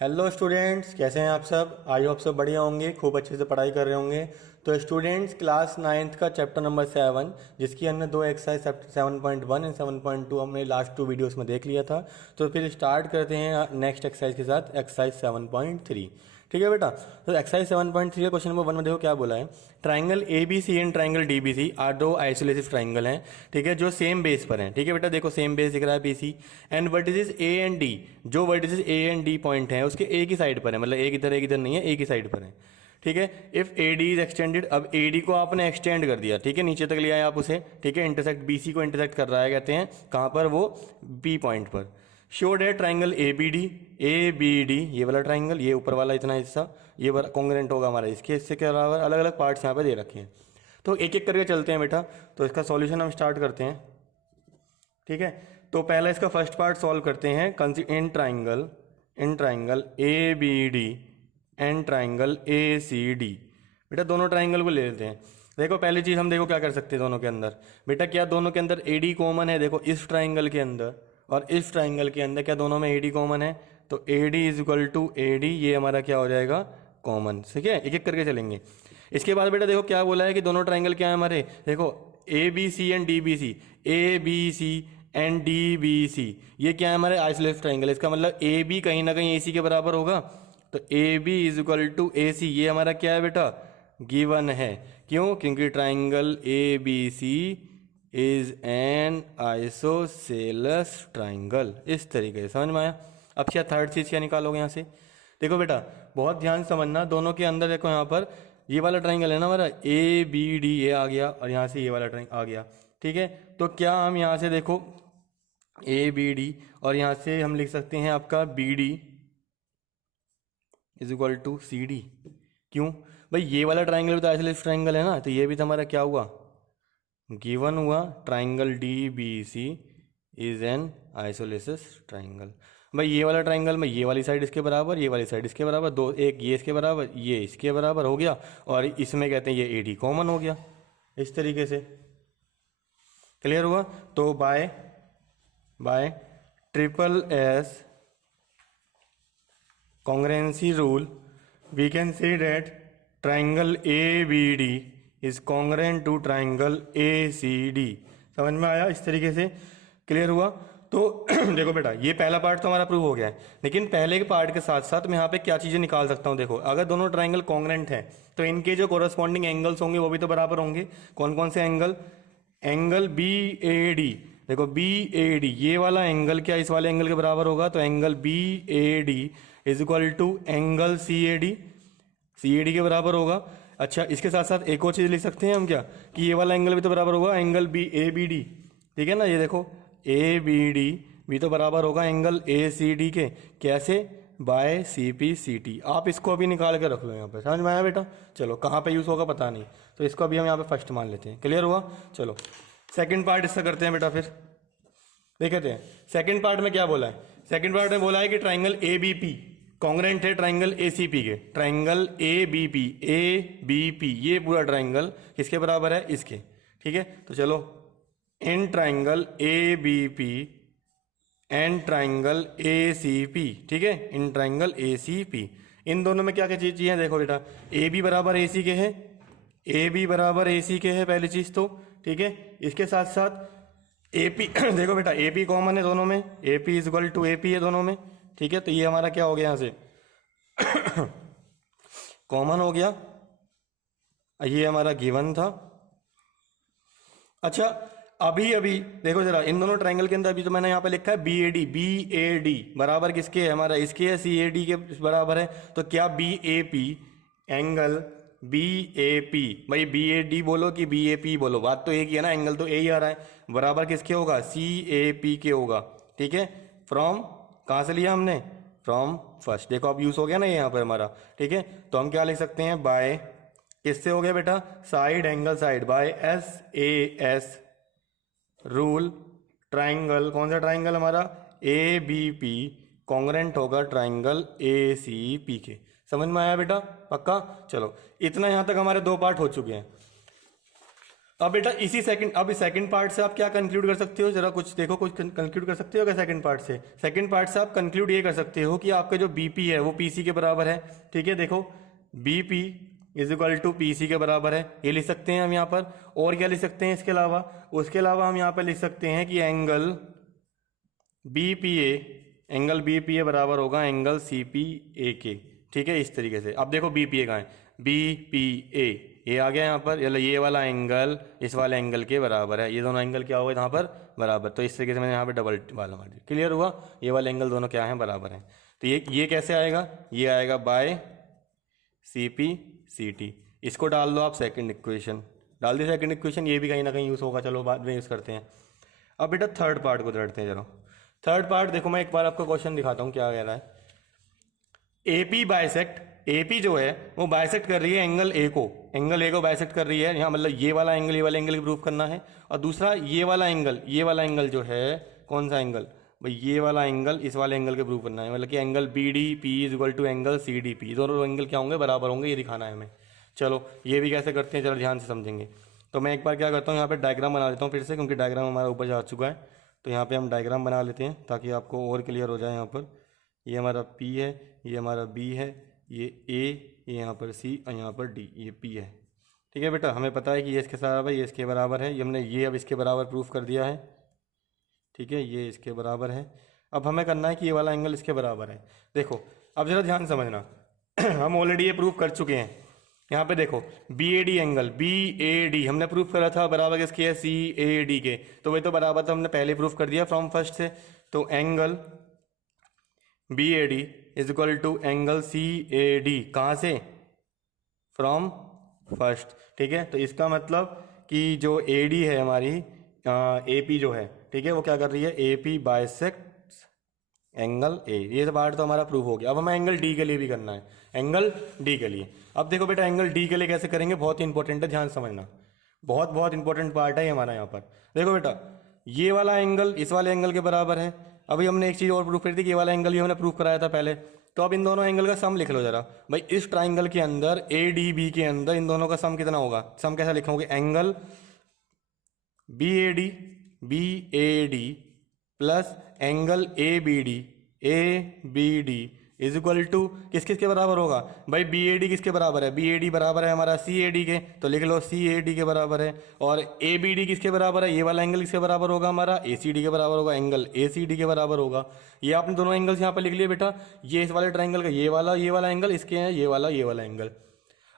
Hello students, कैसे हैं आप सब। आई होप सब बढ़िया होंगे, खूब अच्छे से पढ़ाई कर रहे होंगे। तो स्टूडेंट्स, क्लास 9th का चैप्टर नंबर 7, जिसकी हमने दो एक्सरसाइज 7.1 एंड 7.2 हमने लास्ट 2 वीडियोस में देख लिया था। तो फिर स्टार्ट करते हैं नेक्स्ट एक्सरसाइज के साथ, एक्सरसाइज 7.3। ठीक है बेटा। तो एक्सरसाइज 7.3 का क्वेश्चन नंबर 1 में देखो क्या बोला है। Triangle A B C and triangle D B C are दो आइसोलेटिव ट्राइंगल हैं, ठीक है, जो सेम बेस पर हैं। ठीक है बेटा, देखो सेम बेस दिख रहा है B C and vertices A and D, जो vertices A and D point हैं उसके एक ही साइड पर है, मतलब एक इधर नहीं है, एक ही साइड पर है। ठीक है। If A D is extended, अब ए डी को आपने एक्सटेंड कर दिया, ठीक है, नीचे तक ले आए आप उसे। ठीक है, इंटरसेक्ट बी सी को इंटरसेक्ट कर रहा है, कहते हैं कहां पर, वो बी पॉइंट पर। शोड है ट्राइंगल ए बी डी, ये वाला ट्राइंगल, ये ऊपर वाला इतना हिस्सा, ये कॉन्ग्रेंट होगा हमारा इसके हिस्से के अलावा। अलग अलग पार्ट्स यहाँ पे दे रखे हैं, तो एक एक करके चलते हैं बेटा। तो इसका सॉल्यूशन हम स्टार्ट करते हैं। ठीक है, तो पहला इसका फर्स्ट पार्ट सॉल्व करते हैं। In triangle A B D and triangle A C D. बेटा दोनों ट्राइंगल को ले लेते हैं। देखो पहली चीज हम देखो क्या कर सकते हैं दोनों के अंदर। बेटा क्या दोनों के अंदर ए डी कॉमन है? देखो इस ट्राइंगल के अंदर और इस ट्राइंगल के अंदर क्या दोनों में ए डी कॉमन है? तो A D is equal to A D, ये हमारा क्या हो जाएगा, कॉमन। ठीक है, एक एक करके चलेंगे। इसके बाद बेटा देखो क्या बोला है कि दोनों ट्राइंगल क्या है हमारे, देखो A B C and D B C, A B C and D B C, ये क्या है हमारे आइसोलेटेड ट्राइंगल। इसका मतलब ए बी कहीं ना कहीं ए सी के बराबर होगा, तो A B is equal to A C, ये हमारा क्या है बेटा, गिवन है। क्यों? क्योंकि triangle A B C is an isosceles triangle. इस तरीके से समझ में आया। अब क्या थर्ड चीज क्या निकालोगे यहाँ से? देखो बेटा बहुत ध्यान से समझना, दोनों के अंदर देखो यहाँ पर ये वाला ट्राइंगल है ना हमारा, ए बी डी, ये आ गया और यहाँ से ये वाला ट्राइंगल आ गया। ठीक है, तो क्या हम यहाँ से देखो ए बी डी और यहाँ से हम लिख सकते हैं आपका B D is equal to C D. क्यों भाई? ये वाला ट्राइंगल भी तो आइसोलेटेड ट्राइंगल है ना, तो ये भी तो हमारा क्या हुआ, गिवन हुआ। Triangle D B C is an isosceles triangle. भाई ये वाला ट्राइंगल में ये वाली साइड इसके बराबर, ये वाली साइड इसके बराबर, दो एक ये इसके बराबर, ये इसके बराबर हो गया, और इसमें कहते हैं ये ए डी कॉमन हो गया। इस तरीके से क्लियर हुआ। तो bye triple S congruency rule we can say that triangle ABD is congruent to triangle ACD। समझ में आया? इस तरीके से क्लियर हुआ। तो देखो बेटा ये पहला पार्ट तो हमारा प्रूव हो गया है, लेकिन पहले के पार्ट के साथ साथ मैं यहाँ पे क्या चीजें निकाल सकता हूँ। देखो अगर दोनों ट्राइंगल कॉन्ग्रेंट हैं तो इनके जो कोरस्पॉन्डिंग एंगल्स होंगे वो भी तो बराबर होंगे। कौन कौन से angle? Angle B A D, देखो बी ए डी, ये वाला एंगल क्या इस वाले एंगल के बराबर होगा, तो angle B A D is equal to angle C A D के बराबर होगा। अच्छा इसके साथ साथ एक और चीज लिख सकते हैं हम क्या, कि ये वाला एंगल भी तो बराबर होगा angle B A B D. ठीक है ना, ये देखो ए बी डी भी तो बराबर होगा एंगल ए सी डी के। कैसे? By C P C T. आप इसको अभी निकाल के रख लो यहाँ पे। समझ में आया बेटा? चलो कहाँ पे यूज होगा पता नहीं, तो इसको अभी हम यहाँ पे फर्स्ट मान लेते हैं। क्लियर हुआ। चलो सेकंड पार्ट इसका करते हैं बेटा। फिर देखते हैं सेकंड पार्ट में क्या बोला है। सेकंड पार्ट में बोला है कि triangle A B P congruent है ट्राइंगल ए सी पी के। ट्राइंगल ए बी पी ये पूरा ट्राइंगल किसके बराबर है, इसके। ठीक है, तो चलो इन triangle A B P and triangle A C P. ठीक है, इन ट्राइंगल ए सी पी, इन दोनों में क्या क्या चीज है? देखो बेटा ए बी बराबर ए सी के है, ए बी बराबर ए सी के है पहली चीज तो। ठीक है, इसके साथ साथ ए पी देखो बेटा ए पी कॉमन है दोनों में, A P is equal to A P है दोनों में। ठीक है, तो ये हमारा क्या हो गया यहां से कॉमन हो गया, ये हमारा गिवन था। अच्छा अभी देखो जरा इन दोनों ट्राइंगल के अंदर अभी तो मैंने यहाँ पे लिखा है बी ए डी बराबर किसके है, हमारा इसके है, सी ए डी के बराबर है। तो क्या B A P angle B A P, भाई बी ए डी बोलो कि बी ए पी बोलो, बात तो एक ही है ना, एंगल तो ए ही आ रहा है, बराबर किसके होगा, सी ए पी के होगा। ठीक है, फ्रॉम कहाँ से लिया हमने, फ्रॉम फर्स्ट। देखो अब यूज हो गया ना यहाँ पर हमारा। ठीक है, तो हम क्या लिख सकते हैं, बाय किससे हो गया बेटा, side angle side, by S A S rule triangle, कौन सा ट्राइंगल हमारा, ए बी पी कॉन्ग्रेंट होगा ट्राइंगल ए सी पी के। समझ में आया बेटा? पक्का। चलो इतना यहां तक हमारे दो पार्ट हो चुके हैं। अब बेटा इसी सेकंड, अब इस सेकंड पार्ट से आप क्या कंक्लूड कर सकते हो, जरा कुछ देखो, कुछ कंक्लूड कर सकते हो क्या सेकंड पार्ट से? सेकंड पार्ट से आप कंक्लूड ये कर सकते हो कि आपका जो बीपी है वो पीसी के बराबर है। ठीक है, देखो BP is equal to PC के बराबर है, ये लिख सकते हैं हम यहाँ पर। और क्या लिख सकते हैं इसके अलावा? उसके अलावा हम यहाँ पर लिख सकते हैं कि एंगल बीपीए बराबर होगा एंगल सीपीए के। ठीक है, इस तरीके से। अब देखो बीपीए कहाँ है, बीपीए ये आ गया यहाँ पर, ये वाला एंगल इस वाले एंगल के बराबर है, ये दोनों एंगल क्या होगा यहाँ पर बराबर। तो इस तरीके से मैंने यहाँ पे डबल वाला मार दिया। क्लियर हुआ? ये वाले एंगल दोनों क्या हैं, बराबर हैं। तो ये कैसे आएगा? ये आएगा बाय सीपी सीटी। इसको डाल दो आप सेकंड इक्वेशन, डाल दी सेकंड इक्वेशन, ये भी कहीं ना कहीं यूज़ होगा। चलो बाद में यूज़ करते हैं। अब बेटा थर्ड पार्ट को धरते हैं। चलो थर्ड पार्ट देखो, मैं एक बार आपको क्वेश्चन दिखाता हूँ क्या कह रहा है। एपी बाइसेक्ट, एपी जो है वो बाइसेक्ट कर रही है एंगल ए को, एंगल ए को बाइसेक्ट कर रही है यहाँ, मतलब ये वाला एंगल, ये वाला एंगल की प्रूफ करना है। और दूसरा ये वाला एंगल जो है, कौन सा एंगल भाई, ये वाला एंगल इस वाले एंगल के प्रूफ करना है, मतलब कि angle B D P is equal to angle C D P, दोनों एंगल क्या होंगे, बराबर होंगे, ये दिखाना है हमें। चलो ये भी कैसे करते हैं, चलो ध्यान से समझेंगे। तो मैं एक बार क्या करता हूँ, यहाँ पे डायग्राम बना लेता हूँ फिर से, क्योंकि डायग्राम हमारा ऊपर जा चुका है। तो यहाँ पे हम डायग्राम बना लेते हैं ताकि आपको और क्लियर हो जाए। यहाँ पर ये हमारा P है, ये हमारा B है, ये A, ये यहाँ पर C और यहाँ पर D, ये P है। ठीक है बेटा, हमें पता है कि ये इसके बराबर है, ये इसके बराबर है, ये हमने ये अब इसके बराबर प्रूफ कर दिया है। ठीक है, ये इसके बराबर है। अब हमें करना है कि ये वाला एंगल इसके बराबर है। देखो अब जरा ध्यान समझना हम ऑलरेडी ये प्रूफ कर चुके हैं। यहाँ पे देखो BAD एंगल, BAD हमने प्रूफ करा था बराबर किसके है, CAD के। तो वही तो बराबर तो हमने पहले प्रूफ कर दिया फ्रॉम फर्स्ट से। तो angle BAD is equal to angle CAD, कहाँ से, फ्रॉम फर्स्ट। ठीक है, तो इसका मतलब कि जो AD है हमारी, AP जो है, ठीक है, वो क्या कर रही है, AP बाइसेक्ट एंगल A। ये पार्ट तो हमारा प्रूफ हो गया। अब हमें एंगल D के लिए भी करना है, एंगल D के लिए। अब देखो बेटा एंगल D के लिए कैसे करेंगे, बहुत ही इंपॉर्टेंट है, ध्यान समझना, बहुत बहुत इंपॉर्टेंट पार्ट है हमारा यहाँ पर। देखो बेटा ये वाला एंगल इस वाले एंगल के बराबर है। अभी हमने एक चीज़ और प्रूफ करी थी कि ये वाला एंगल ही हमने प्रूफ कराया था पहले। तो अब इन दोनों एंगल का सम लिख लो जरा भाई। इस ट्राइंगल के अंदर ADB के अंदर इन दोनों का सम कितना होगा, सम कैसा लिखोगे, angle BAD plus angle ABD is equal to किस किस के बराबर होगा भाई, BAD किसके बराबर है, BAD बराबर है हमारा CAD के, तो लिख लो CAD के बराबर है। और ABD किसके बराबर है, ये वाला एंगल किसके बराबर होगा हमारा, ACD के बराबर होगा, एंगल ACD के बराबर होगा। ये आपने दोनों एंगल्स यहाँ पर लिख लिए बेटा। ये इस वाले ट्राइंगल का ये वाला एंगल, इसके हैं ये वाला एंगल।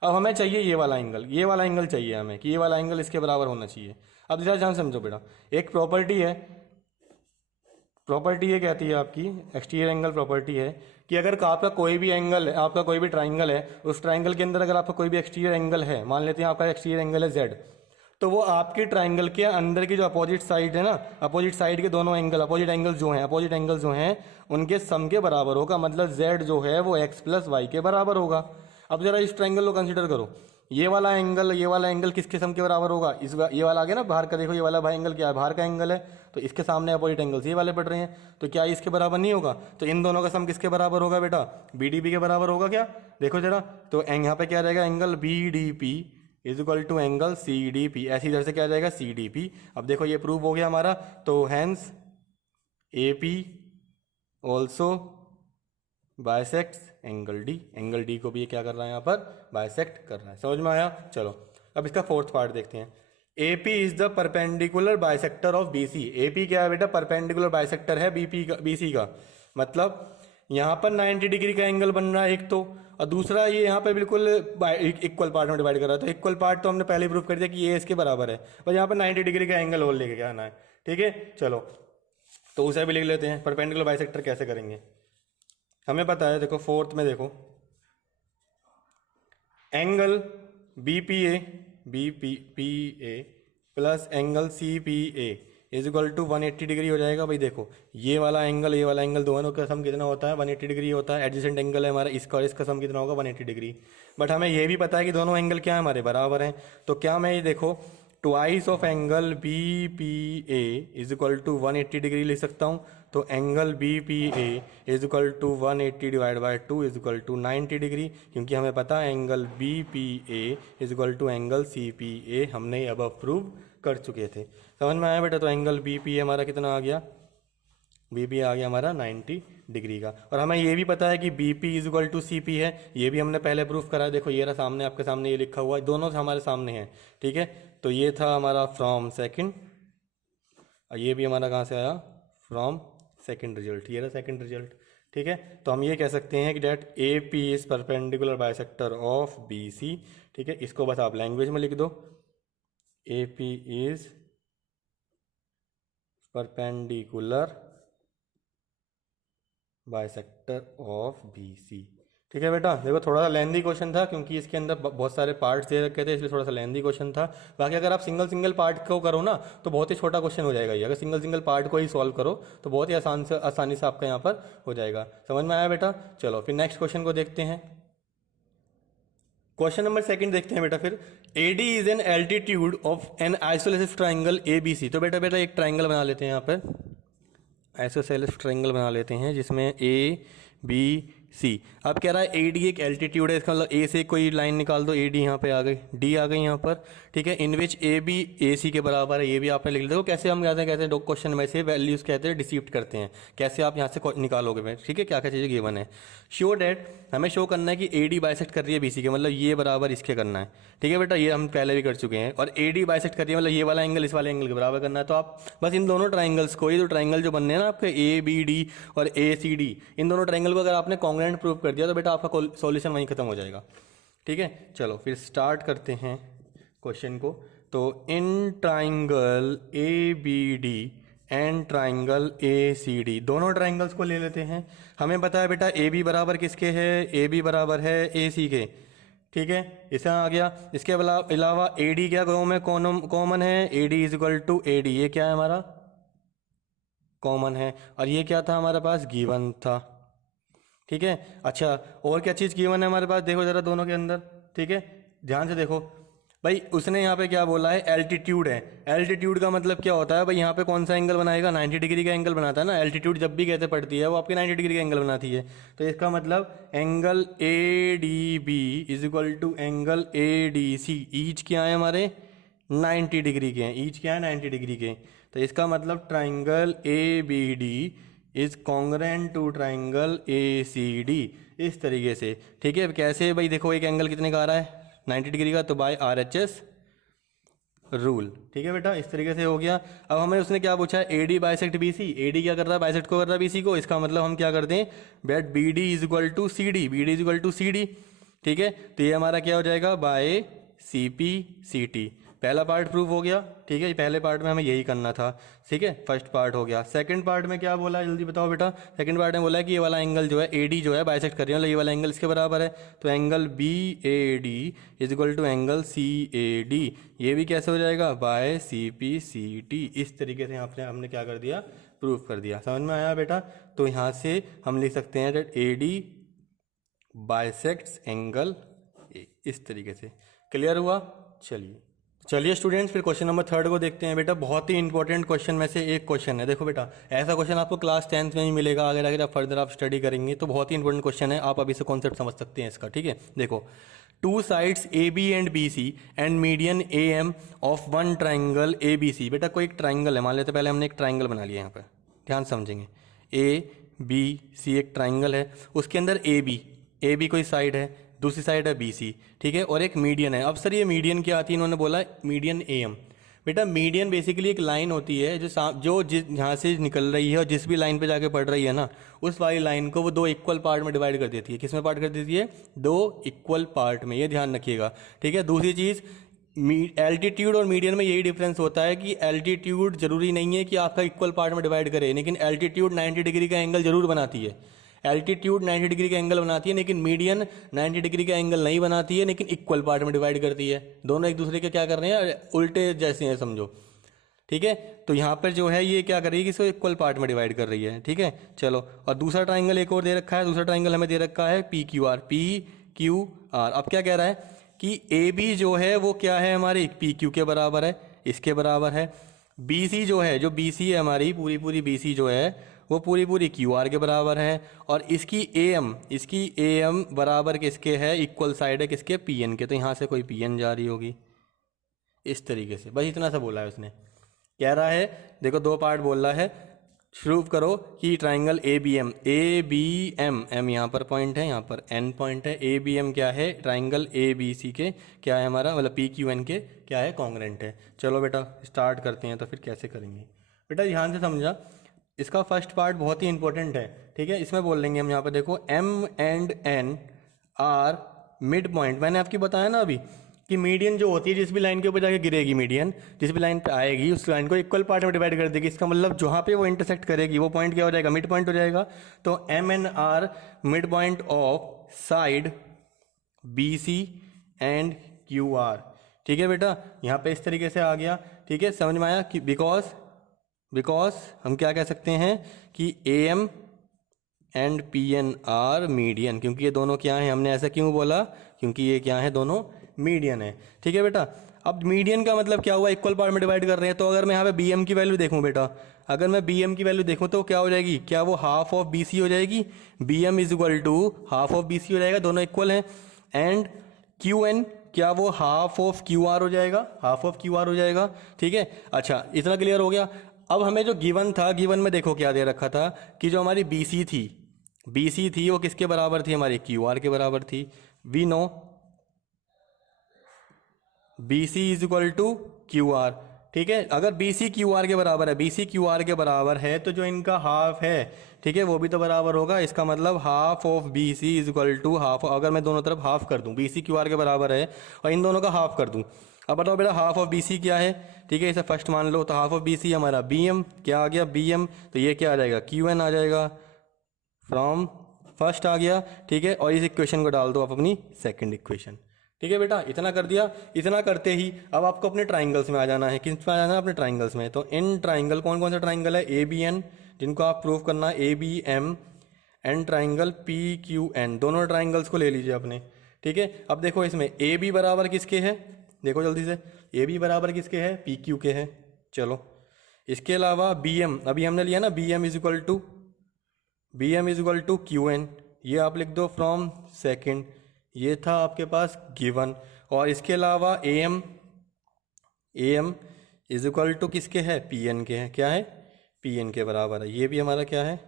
अब हमें चाहिए ये वाला एंगल चाहिए हमें, कि ये वाला एंगल इसके बराबर होना चाहिए। अब जरा ध्यान समझो बेटा, एक प्रॉपर्टी है, प्रॉपर्टी ये कहती है आपकी एक्सटीरियर एंगल प्रॉपर्टी है कि अगर आपका कोई भी एंगल है, आपका कोई भी ट्राइंगल है, उस ट्राइंगल के अंदर अगर आपका कोई भी एक्सटीरियर एंगल है, मान लेते हैं आपका एक्सटीरियर एंगल है Z, तो वो आपके ट्राइंगल के अंदर की जो अपोजिट साइड है ना, अपोजिट साइड के दोनों एंगल, अपोजिट एंगल जो हैं उनके सम के बराबर होगा। मतलब Z जो है वो x प्लस वाई के बराबर होगा। अब जरा इस ट्राइंगल को कंसिडर करो, ये वाला एंगल किसके सम के बराबर होगा, ये वाला आ गया ना बाहर का, देखो ये वाला भाई एंगल क्या है, बाहर का एंगल है, तो इसके सामने अपोजिट एंगल्स ये वाले पड़ रहे हैं, तो क्या इसके बराबर नहीं होगा। तो इन दोनों का सम किसके बराबर होगा बेटा, BDP के बराबर होगा क्या, देखो जरा। तो यहाँ पे क्या रहेगा, angle BDP is equal to angle CDP, ऐसी इधर से क्या जाएगा CDP। अब देखो ये प्रूव हो गया हमारा, तो hence AP also bisects angle D, angle D को भी ये क्या कर रहा है यहाँ पर, बाइसेक्ट कर रहा है। समझ में आया। चलो अब इसका फोर्थ पार्ट देखते हैं। AP is the perpendicular bisector of BC। AP क्या है बेटा, परपेंडिकुलर बाइसेक्टर है BC का। मतलब यहाँ पर 90 डिग्री का एंगल बन रहा है एक तो, और दूसरा ये यहाँ पे बिल्कुल इक्वल पार्ट में डिवाइड कर रहा है। तो इक्वल पार्ट तो हमने पहले प्रूफ कर दिया कि ये इसके बराबर है, पर यहाँ पर 90 डिग्री का एंगल और लेके आना है। ठीक है, चलो तो उसे भी लिख लेते हैं। परपेंडिकुलर बाइसेक्टर कैसे करेंगे, हमें पता है, देखो फोर्थ में देखो, angle BPA plus angle CPA is equal to 180 degree हो जाएगा। भाई देखो ये वाला एंगल दोनों का सम कितना होता है, 180 डिग्री होता है। एडजेसेंट एंगल है हमारा, इसका और इसका सम कितना होगा, 180 डिग्री। बट हमें ये भी पता है कि दोनों एंगल क्या है हमारे, बराबर हैं। तो क्या मैं ये देखो twice of angle B P A is equal to 180 degree लिख सकता हूँ। तो angle B P A is equal to 180 divide by 2 is equal to 90 degree, क्योंकि हमें पता है angle B P A is equal to angle C P A, हमने अब प्रूव कर चुके थे। समझ में आया बेटा? तो एंगल बी पी ए हमारा कितना आ गया? बी पी आ गया हमारा 90 डिग्री का। और हमें ये भी पता है कि B P is equal to C P है, ये भी हमने पहले प्रूफ करा है। देखो ये रहा सामने, आपके सामने ये लिखा हुआ है, दोनों हमारे सामने हैं, ठीक है। तो ये था हमारा फ्रॉम सेकंड, और ये भी हमारा कहाँ से आया? फ्रॉम सेकंड रिजल्ट, ये रहा सेकंड रिजल्ट, ठीक है। तो हम ये कह सकते हैं कि that A P is perpendicular bisector of B C, ठीक है। इसको बस आप लैंग्वेज में लिख दो, A P is perpendicular bisector of B C, ठीक है बेटा। देखो थोड़ा सा लेंदी क्वेश्चन था, क्योंकि इसके अंदर बहुत सारे पार्ट्स दे रखे थे, इसलिए थोड़ा सा लेंदी क्वेश्चन था। बाकी अगर आप सिंगल सिंगल पार्ट को करो ना तो बहुत ही छोटा क्वेश्चन हो जाएगा ये। अगर सिंगल सिंगल पार्ट को ही सॉल्व करो तो बहुत ही आसानी से आपका यहाँ पर हो जाएगा। समझ में आया बेटा? चलो फिर नेक्स्ट क्वेश्चन को देखते हैं। क्वेश्चन नंबर सेकंड देखते हैं बेटा फिर। AD is an altitude of N isosceles triangle ABC। तो बेटा एक ट्राइंगल बना लेते हैं यहाँ पर, आइसोसेलेस ट्राइंगल बना लेते हैं जिसमें ABC। अब कह रहा है AD एक एल्टीट्यूड है, इसका मतलब A से कोई लाइन निकाल दो, AD यहाँ पे आ गई, D आ गई यहाँ पर, ठीक है। इन विच AB AC के बराबर है, ये भी आपने लिख लिया। देखो कैसे हम कहते हैं दो क्वेश्चन में से वैल्यूज कहते हैं डिसीप्ट करते हैं, कैसे आप यहाँ से निकालोगे, ठीक है, क्या क्या चीज़ें गिवन है। शो डेट, हमें शो करना है कि AD बाइसेक्ट कर रही है BC के, मतलब ये बराबर इसके करना है, ठीक है बेटा। ये हम पहले भी कर चुके हैं। और AD बाइसेक्ट कर रही है, मतलब ये वाला एंगल इस वाले एंगल के बराबर करना है। तो आप बस इन दोनों ट्राइंगल्स को, ये जो ट्राइंगल जो बनने हैं ना आपके ABD और ACD, इन दोनों ट्राइंगल को अगर आपने कॉन्ग्रुएंट प्रूव कर दिया तो बेटा आपका सॉल्यूशन वहीं खत्म हो जाएगा, ठीक है। चलो फिर स्टार्ट करते हैं क्वेश्चन को। तो in triangle ABD and triangle ACD, दोनों ट्राइंगल्स को ले लेते हैं। हमें पता है बेटा AB बराबर किसके है? AB बराबर है AC के, ठीक है। इसका आ गया। इसके अलावा AD क्या कॉमन है? AD is equal to AD, ये क्या है हमारा? कॉमन है। और ये क्या था हमारे पास? गिवन था, ठीक है। अच्छा और क्या चीज़ गिवन है हमारे पास? देखो जरा दोनों के अंदर, ठीक है, ध्यान से देखो भाई। उसने यहाँ पे क्या बोला है? एल्टीट्यूड है। एल्टीट्यूड का मतलब क्या होता है भाई? यहाँ पे कौन सा एंगल बनाएगा? 90 डिग्री का एंगल बनाता है ना। एल्टीट्यूड जब भी कहते पड़ती है वो आपके 90 डिग्री का एंगल बनाती है। तो इसका मतलब angle ADB is equal to angle ADC, each क्या है हमारे? 90 डिग्री के हैं। ईच क्या है? 90 डिग्री के। तो इसका मतलब triangle ABD is congruent to triangle ACD, इस तरीके से, ठीक है। कैसे भाई? देखो एक एंगल कितने का आ रहा है? 90 डिग्री का, तो बाय RHS रूल, ठीक है बेटा, इस तरीके से हो गया। अब हमें उसने क्या पूछा है? AD bisect BC। AD क्या कर रहा है? बाइसेक्ट को कर रहा है BC को। इसका मतलब हम क्या करते हैं? That BD is equal to CD, BD is equal to CD, ठीक है। तो ये हमारा क्या हो जाएगा? Bye CP/CT। पहला पार्ट प्रूव हो गया, ठीक है। पहले पार्ट में हमें यही करना था, ठीक है। फर्स्ट पार्ट हो गया। सेकंड पार्ट में क्या बोला? जल्दी बताओ बेटा। सेकंड पार्ट में बोला है कि ये वाला एंगल जो है AD जो है बाइसेक्ट कर रही है, मतलब ये वाला एंगल इसके बराबर है। तो angle BAD is equal to angle CAD, ये भी कैसे हो जाएगा? Bye CP/CT। इस तरीके से हमने क्या कर दिया? प्रूफ कर दिया। समझ में आया बेटा? तो यहाँ से हम लिख सकते हैं that AD bisects angle A, इस तरीके से। क्लियर हुआ? चलिए स्टूडेंट्स फिर क्वेश्चन नंबर थर्ड को देखते हैं बेटा। बहुत ही इंपॉर्टेंट क्वेश्चन में से एक क्वेश्चन है। देखो बेटा ऐसा क्वेश्चन आपको क्लास 10th में ही मिलेगा, अगर आप फर्दर आप स्टडी करेंगे तो बहुत ही इंपॉर्टेंट क्वेश्चन है। आप अभी से कॉन्सेप्ट समझ सकते हैं इसका, ठीक है। देखो, 2 sides AB and BC and median AM of one triangle ABC। बेटा कोई एक ट्राइंगल है, मान लेते पहले हमने एक ट्राइंगल बना लिया यहाँ पर, ध्यान समझेंगे। ABC एक ट्राइंगल है, उसके अंदर AB कोई साइड है, दूसरी साइड है BC, ठीक है, और एक मीडियन है। अब सर ये मीडियन क्या आती है? इन्होंने बोला मीडियन AM। बेटा मीडियन बेसिकली एक लाइन होती है जो जहाँ से निकल रही है और जिस भी लाइन पे जाके पड़ रही है ना, उस वाली लाइन को वो 2 इक्वल पार्ट में डिवाइड कर देती है। किस में पार्ट कर देती है? 2 इक्वल पार्ट में, ये ध्यान रखिएगा, ठीक है। दूसरी चीज़, एल्टीट्यूड और मीडियन में यही डिफरेंस होता है कि एल्टीट्यूड जरूरी नहीं है कि आपका इक्वल पार्ट में डिवाइड करे, लेकिन एल्टीट्यूड 90 डिग्री का एंगल जरूर बनाती है। एल्टीट्यूड 90 डिग्री का एंगल बनाती है, लेकिन मीडियन 90 डिग्री का एंगल नहीं बनाती है, लेकिन इक्वल पार्ट में डिवाइड करती है। दोनों एक दूसरे के क्या कर रहे हैं? उल्टे जैसे हैं समझो, ठीक है। तो यहाँ पर जो है ये क्या कर रही है कि इसको इक्वल पार्ट में डिवाइड कर रही है, ठीक है। चलो, और दूसरा ट्राइंगल एक और दे रखा है। दूसरा ट्राइंगल हमें दे रखा है PQR। अब क्या कह रहा है कि AB जो है वो क्या है? हमारे PQ के बराबर है। इसके बराबर है। BC जो है, जो BC है हमारी पूरी BC जो है वो पूरी QR के बराबर है। और इसकी AM बराबर किसके है, इक्वल साइड है किसके, PN के। तो यहाँ से कोई PN जा रही होगी इस तरीके से। बस इतना सा बोला है उसने। कह रहा है देखो 2 पार्ट बोल रहा है, प्रूव करो कि ट्राइंगल ABM M यहाँ पर पॉइंट है, यहाँ पर N पॉइंट है, ABM क्या है, ट्राइंगल ABC के क्या है हमारा, मतलब PQN के क्या है, कॉन्ग्रेंट है। चलो बेटा स्टार्ट करते हैं। तो फिर कैसे करेंगे बेटा, ध्यान से समझा। इसका फर्स्ट पार्ट बहुत ही इंपॉर्टेंट है, ठीक है। इसमें बोल लेंगे हम यहाँ पर, देखो M and N are midpoint. मैंने आपकी बताया ना अभी कि मीडियन जो होती है, जिस भी लाइन के ऊपर जाके गिरेगी, मीडियन जिस भी लाइन पे आएगी उस लाइन को इक्वल पार्ट में डिवाइड कर देगी। इसका मतलब जहाँ पे वो इंटरसेक्ट करेगी वो पॉइंट क्या हो जाएगा, मिड पॉइंट हो जाएगा। तो MNR mid point of side BC and QR, ठीक है बेटा। यहाँ पे इस तरीके से आ गया, ठीक है, समझ में आया कि बिकॉज हम क्या कह सकते हैं कि AM and PN are median, क्योंकि ये दोनों क्या है, हमने ऐसा क्यों बोला, क्योंकि ये क्या है, दोनों मीडियन है, ठीक है बेटा। अब मीडियन का मतलब क्या हुआ, इक्वल पार्ट में डिवाइड कर रहे हैं। तो अगर मैं यहाँ पे BM की वैल्यू देखूँ बेटा, अगर मैं BM की वैल्यू देखूँ तो क्या हो जाएगी, क्या वो हाफ ऑफ BC हो जाएगी, BM is equal to half of BC हो जाएगा, दोनों इक्वल हैं। एंड QN क्या वो हाफ ऑफ QR हो जाएगा, हाफ ऑफ QR हो जाएगा, ठीक है। अच्छा इतना क्लियर हो गया। अब हमें जो गिवन था, गिवन में देखो क्या दे रखा था कि जो हमारी BC थी वो किसके बराबर थी, हमारी QR के बराबर थी। We know BC is equal to QR, ठीक है। अगर BC QR के बराबर है, BC QR के बराबर है तो जो इनका हाफ है, ठीक है, वो भी तो बराबर होगा। इसका मतलब half of BC is equal to half, अगर मैं दोनों तरफ हाफ कर दूं, BC QR के बराबर है और इन दोनों का हाफ कर दूं। अब बताओ बेटा हाफ ऑफ BC क्या है, ठीक है, इसे फर्स्ट मान लो। तो हाफ ऑफ BC हमारा BM, क्या आ गया BM, तो ये क्या आ जाएगा, QN आ जाएगा, फ्रॉम फर्स्ट आ गया, ठीक है। और इस इक्वेशन को डाल दो आप अपनी सेकंड इक्वेशन, ठीक है बेटा। इतना कर दिया। इतना करते ही अब आपको अपने ट्राइंगल्स में आ जाना है। किस में आ जाना है, अपने ट्राइंगल्स में। तो इन ट्राइंगल कौन कौन सा ट्राइंगल है, ABN जिनको आप प्रूव करना है, ABM एंड ट्राइंगल PQN, दोनों ट्राइंगल्स को ले लीजिए अपने, ठीक है। अब देखो इसमें AB बराबर किसके है, देखो जल्दी से, AB बराबर किसके है, PQ के है। चलो इसके अलावा BM, अभी हमने लिया ना, BM is equal to QN, ये आप लिख दो फ्रॉम सेकंड, ये था आपके पास गिवन। और इसके अलावा AM इज इक्वल टू किसके है, PN के है, क्या है, PN के बराबर है। ये भी हमारा क्या है,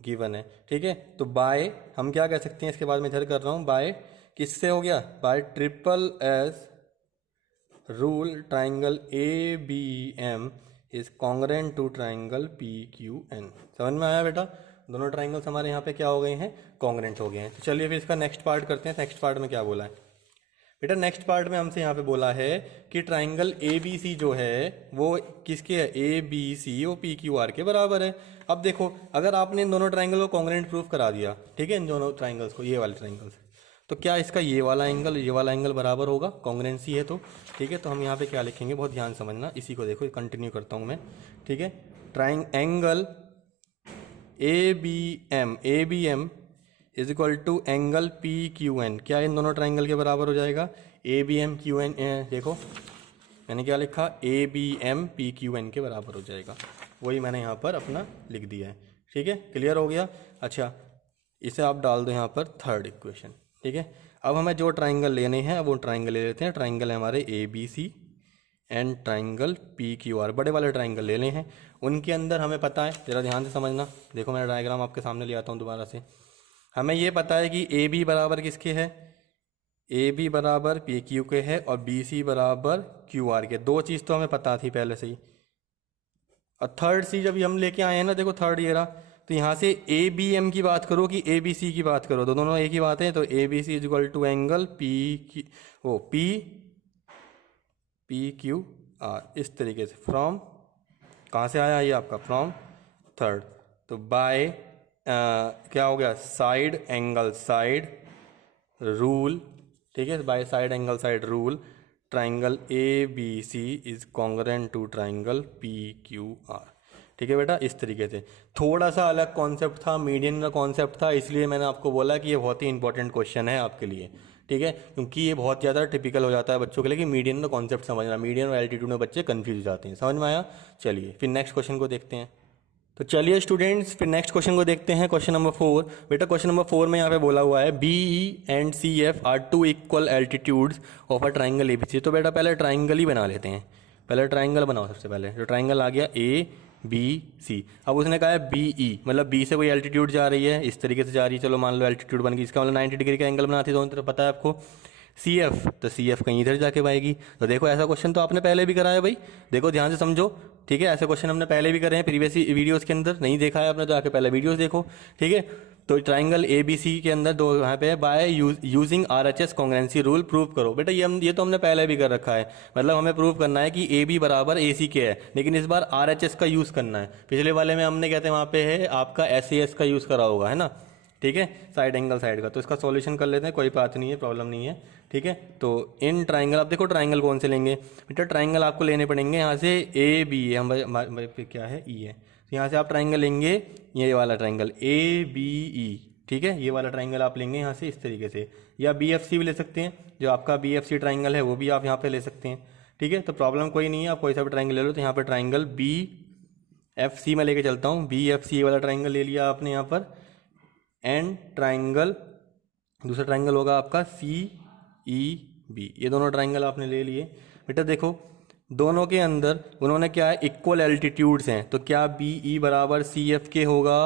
गिवन है, ठीक है। तो बाय हम क्या कह सकते हैं, इसके बाद मैं इधर कर रहा हूँ, बाय किससे हो गया, by triple S rule triangle ABM is congruent to triangle PQN। समझ में आया बेटा, दोनों ट्राइंगल्स हमारे यहाँ पे क्या हो गए हैं, कॉन्ग्रेंट हो गए हैं। तो चलिए फिर इसका नेक्स्ट पार्ट करते हैं। नेक्स्ट पार्ट में क्या बोला है बेटा, नेक्स्ट पार्ट में हमसे यहाँ पे बोला है कि ट्राइंगल ABC जो है वो किसके है, ABC वो PQR के बराबर है। अब देखो अगर आपने इन दोनों ट्राइंगल को कॉन्ग्रेंट प्रूफ करा दिया, ठीक है, इन दोनों ट्राइंगल्स को, ये वाले ट्राइंगल्स, तो क्या इसका ये वाला एंगल बराबर होगा, कॉन्ग्रेंसी है तो, ठीक है। तो हम यहाँ पे क्या लिखेंगे, बहुत ध्यान समझना, इसी को देखो कंटिन्यू करता हूँ मैं, ठीक है। Triangle ABM is equal to angle PQN, क्या इन दोनों ट्राइंगल के बराबर हो जाएगा, ABM QN, देखो मैंने क्या लिखा, ABM PQN के बराबर हो जाएगा। वही मैंने यहाँ पर अपना लिख दिया है, ठीक है, क्लियर हो गया। अच्छा इसे आप डाल दो यहाँ पर थर्ड इक्वेशन, ठीक है। अब हमें जो ट्राइंगल लेने हैं, अब वो ट्राइंगल ले लेते हैं। ट्राइंगल है हमारे ABC एंड ट्राइंगल PQR, बड़े वाले ट्राइंगल लेने हैं। उनके अंदर हमें पता है, ज़रा ध्यान से समझना, देखो मैं डायग्राम आपके सामने ले आता हूँ दोबारा से। हमें ये पता है कि AB बराबर किसके है, AB बराबर PQ के है और BC बराबर QR के। दो चीज़ तो हमें पता थी पहले से ही। और थर्ड चीज़ अभी हम लेके आए हैं ना, देखो थर्ड ये रहा। तो यहाँ से ABM की बात करो कि ABC की बात करो, तो दोनों एक ही बात है। तो ABC is equal to angle PQR, इस तरीके से। फ्रॉम कहाँ से आया ये आपका, फ्रॉम थर्ड। तो बाय क्या हो गया, साइड एंगल साइड रूल, ठीक है, by side angle side rule triangle ABC is congruent to triangle PQR, ठीक है बेटा। इस तरीके से थोड़ा सा अलग कॉन्सेप्ट था, मीडियन का कॉन्सेप्ट था, इसलिए मैंने आपको बोला कि ये बहुत ही इंपॉर्टेंट क्वेश्चन है आपके लिए, ठीक है, क्योंकि ये बहुत ज़्यादा टिपिकल हो जाता है बच्चों के लिए कि मीडियन का कॉन्सेप्ट समझना, मीडियन और एल्टीट्यूड में बच्चे कंफ्यूज हो जाते हैं। समझ में आया? चलिए फिर नेक्स्ट क्वेश्चन को देखते हैं। तो चलिए स्टूडेंट्स फिर नेक्स्ट क्वेश्चन को देखते हैं, क्वेश्चन नंबर 4। बेटा क्वेश्चन नंबर 4 में यहाँ पे बोला हुआ है B E and C F are two equal altitudes of a triangle A B C. तो बेटा पहले ट्राइंगल ही बना लेते हैं, पहले ट्राइंगल बनाओ। सबसे पहले जो ट्राइंगल आ गया ए बी सी, अब उसने कहा है बी ई, मतलब बी से कोई एल्टीट्यूड जा रही है, इस तरीके से जा रही है, चलो मान लो एल्टीट्यूड बन गई, इसका मतलब 90 डिग्री का एंगल बनाती है दोनों तरफ, पता है आपको। सी एफ, तो सी एफ कहीं इधर जाके पाएगी। तो देखो ऐसा क्वेश्चन तो आपने पहले भी करा है भाई, देखो ध्यान से समझो, ठीक है। ऐसे क्वेश्चन हमने पहले भी करे हैं प्रीवियस वीडियोस के अंदर, नहीं देखा है आपने तो आके पहले वीडियोस देखो, ठीक है। तो ट्राइंगल ए बी सी के अंदर दो यहाँ पे by using are H S कॉन्ग्रेंसी rule prove करो। बेटा ये तो हमने पहले भी कर रखा है, मतलब हमें प्रूव करना है कि ए बी बराबर ए सी के है, लेकिन इस बार आर एच एस का यूज़ करना है। पिछले वाले में हमने कहते हैं वहाँ पे है आपका एस ए एस का यूज़ करा होगा, है ना, ठीक है, साइड एंगल साइड का। तो इसका सॉल्यूशन कर लेते हैं, कोई बात नहीं है, प्रॉब्लम नहीं है, ठीक है। तो इन ट्राइंगल, आप देखो ट्राइंगल कौन से लेंगे बेटा, ट्राइंगल आपको लेने पड़ेंगे यहाँ से ए बी, हम क्या है ई है, तो यहाँ से आप ट्राइंगल लेंगे ये वाला ट्राइंगल ए बी ई, ठीक है, ये वाला ट्राइंगल आप लेंगे यहाँ से इस तरीके से, या बी एफ सी भी ले सकते हैं, जो आपका बी एफ सी ट्राइंगल है वो भी आप यहाँ पे ले सकते हैं, ठीक है। तो प्रॉब्लम कोई नहीं है, आप कोई सा भी ट्राइंगल ले लो। तो यहाँ पर ट्राइंगल बी एफ सी में लेके चलता हूँ, बी एफ सी वाला ट्राइंगल ले लिया आपने यहाँ पर, एंड ट्राइंगल दूसरा ट्राइंगल होगा आपका सी ई बी, ये दोनों ट्राइंगल आपने ले लिए। बेटा देखो दोनों के अंदर उन्होंने क्या है, इक्वल एल्टीट्यूड्स हैं, तो क्या बी ई बराबर सी एफ के होगा,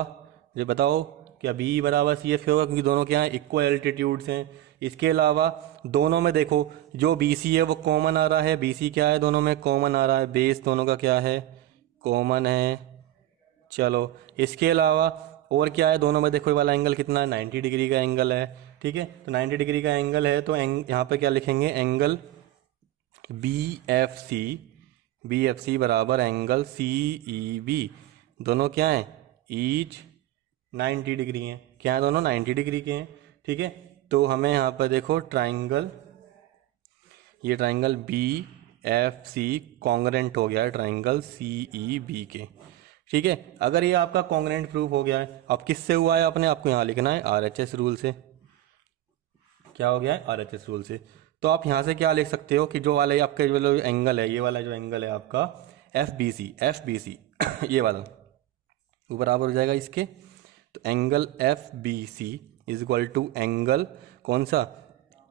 ये बताओ, क्या बी ई बराबर सी एफ के होगा, क्योंकि दोनों क्या है, इक्वल एल्टीट्यूड्स हैं। इसके अलावा दोनों में देखो जो बी सी है वो कॉमन आ रहा है, बी सी क्या है, दोनों में कॉमन आ रहा है, बेस दोनों का क्या है, कॉमन है। चलो इसके अलावा और क्या है, दोनों में देखो ये वाला एंगल कितना है, 90 डिग्री का एंगल है, ठीक है। तो 90 डिग्री का एंगल है, तो यहाँ पे क्या लिखेंगे, एंगल बी एफ सी बराबर एंगल सी ई बी, दोनों क्या हैं, ईच 90 डिग्री हैं, क्या है, दोनों 90 डिग्री के हैं, ठीक है। तो हमें यहाँ पर देखो ट्राइंगल, ये triangle B F C congruent हो गया है ट्राइंगल सी ई बी के, ठीक है। अगर ये आपका कॉन्ग्रेंट प्रूफ हो गया है, अब किससे हुआ है, अपने आपको यहाँ लिखना है आर एच एस रूल से। क्या हो गया है, आर एच एस रूल से। तो आप यहाँ से क्या लिख सकते हो कि जो वाला आपका जो एंगल है, ये वाला जो एंगल है आपका एफ बी सी ये वाला वो बराबर हो जाएगा इसके। तो angle F B C is equal to angle कौन सा,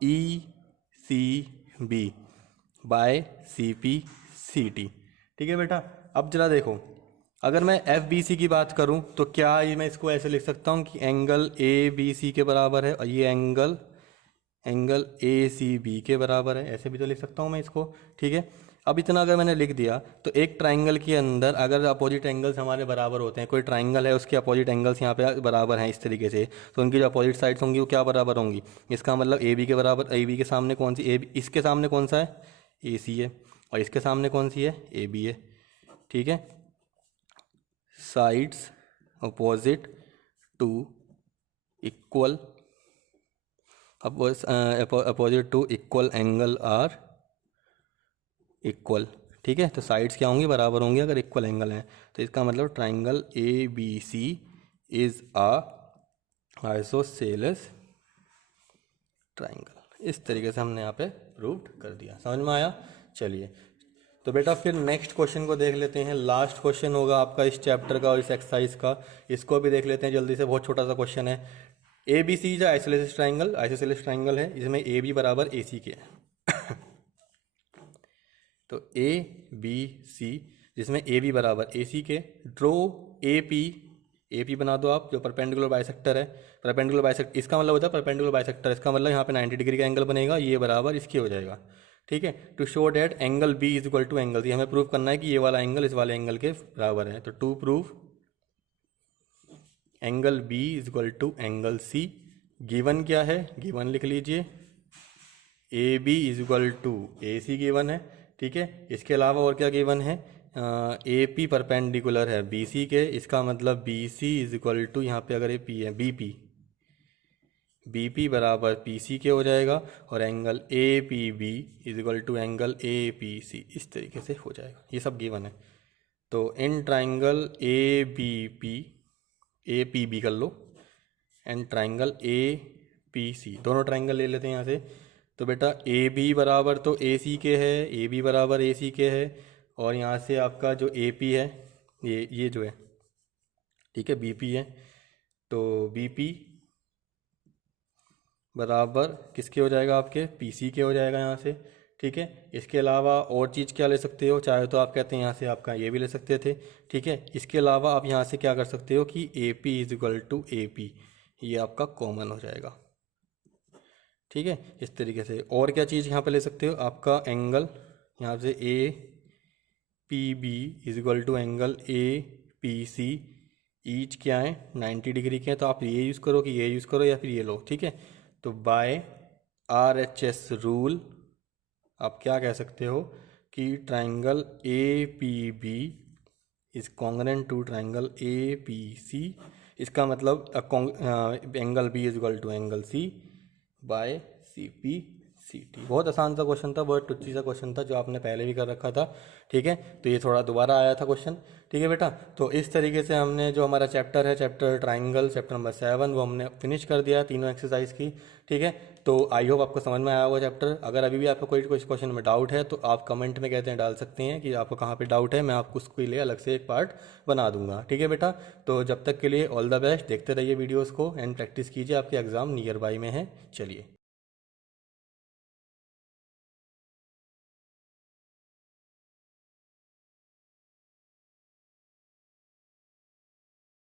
E C B by C P C T, ठीक है बेटा। अब जरा देखो, अगर मैं एफ बी सी की बात करूं तो क्या ये मैं इसको ऐसे लिख सकता हूं कि एंगल ए बी सी के बराबर है, और ये एंगल ए सी बी के बराबर है, ऐसे भी तो लिख सकता हूं मैं इसको, ठीक है। अब इतना अगर मैंने लिख दिया, तो एक ट्राइंगल के अंदर अगर अपोजिट एंगल्स हमारे बराबर होते हैं, कोई ट्राइंगल है उसके अपोजिट एंगल्स यहाँ पे बराबर हैं इस तरीके से, तो उनकी जो अपोजिट साइड्स होंगी वो क्या बराबर होंगी, इसका मतलब ए बी के बराबर, ए बी के सामने कौन सी, ए बी इसके सामने कौन सा है, ए सी है, और इसके सामने कौन सी है, ए बी है, ठीक है। Sides opposite to equal opposite to equal angle are equal, ठीक है। तो साइड्स क्या होंगी, बराबर होंगी अगर इक्वल एंगल है। तो इसका मतलब triangle A B C is a isosceles triangle, इस तरीके से हमने यहाँ पे प्रूव कर दिया। समझ में आया? चलिए तो बेटा फिर नेक्स्ट क्वेश्चन को देख लेते हैं, लास्ट क्वेश्चन होगा आपका इस चैप्टर का और इस एक्सरसाइज का, इसको भी देख लेते हैं जल्दी से, बहुत छोटा सा क्वेश्चन है। ए बी सी जो आइसोसेलेस ट्राइंगल है, इसमें ए बी बराबर ए सी के है तो ए बी सी जिसमें ए बी बराबर ए सी के, ड्रो ए पी बना दो आप, जो परपेंडिकुलर बाइसेक्टर है, परपेंडिकुलर बाइसेक्टर इसका मतलब होता है परपेंडिकुलर बाइसेक्टर, इसका मतलब यहाँ पे 90 डिग्री का एंगल बनेगा, ये बराबर इसके हो जाएगा, ठीक है। To show that angle B is equal to angle C, हमें प्रूव करना है कि ये वाला एंगल इस वाले एंगल के बराबर है। तो to prove angle B is equal to angle C, given क्या है, गिवन लिख लीजिए, A B is equal to A C given है, ठीक है। इसके अलावा और क्या गिवन है, ए पी परपेंडिकुलर है बी सी के, इसका मतलब B C is equal to, यहाँ पे अगर ये पी है बी पी बराबर पी सी के हो जाएगा, और angle A P B is equal to angle A P C, इस तरीके से हो जाएगा, ये सब गिवन है। तो in triangle A P B कर लो, and triangle A P C, दोनों ट्राइंगल ले लेते हैं यहाँ से, तो बेटा ए बी बराबर तो ए सी के है, ए बी बराबर ए सी के है, और यहाँ से आपका जो ए पी है ये जो है, ठीक है, बी पी है, तो बी पी बराबर किसके हो जाएगा, आपके पी सी के हो जाएगा यहाँ से, ठीक है। इसके अलावा और चीज़ क्या ले सकते हो, चाहे तो आप कहते हैं यहाँ से आपका ये भी ले सकते थे, ठीक है। इसके अलावा आप यहाँ से क्या कर सकते हो कि A P is equal to A P, ये आपका कॉमन हो जाएगा, ठीक है। इस तरीके से और क्या चीज़ यहाँ पे ले सकते हो, आपका एंगल यहाँ से A P B is equal to angle A P C, each क्या है 90 डिग्री के हैं, तो आप ये यूज़ करो कि ये यूज़ करो या फिर ये लो, ठीक है। तो by R H S rule आप क्या कह सकते हो कि triangle A P B is congruent to triangle A P C, इसका मतलब angle B is equal to angle C by C P C T. बहुत आसान सा क्वेश्चन था, बहुत टुच्ची सा क्वेश्चन था जो आपने पहले भी कर रखा था, ठीक है। तो ये थोड़ा दोबारा आया था क्वेश्चन, ठीक है बेटा। तो इस तरीके से हमने जो हमारा चैप्टर है, चैप्टर ट्राइंगल, चैप्टर नंबर 7, वो हमने फिनिश कर दिया तीनों एक्सरसाइज की, ठीक है। तो आई होप आपको समझ में आया होगा चैप्टर। अगर अभी भी आपको कोई क्वेश्चन में डाउट है तो आप कमेंट में कहते हैं डाल सकते हैं कि आपको कहाँ पे डाउट है, मैं आपको उसके लिए अलग से एक पार्ट बना दूंगा, ठीक है बेटा। तो जब तक के लिए ऑल द बेस्ट, देखते रहिए वीडियोज़ को एंड प्रैक्टिस कीजिए, आपके एग्ज़ाम नियर बाई में है। चलिए।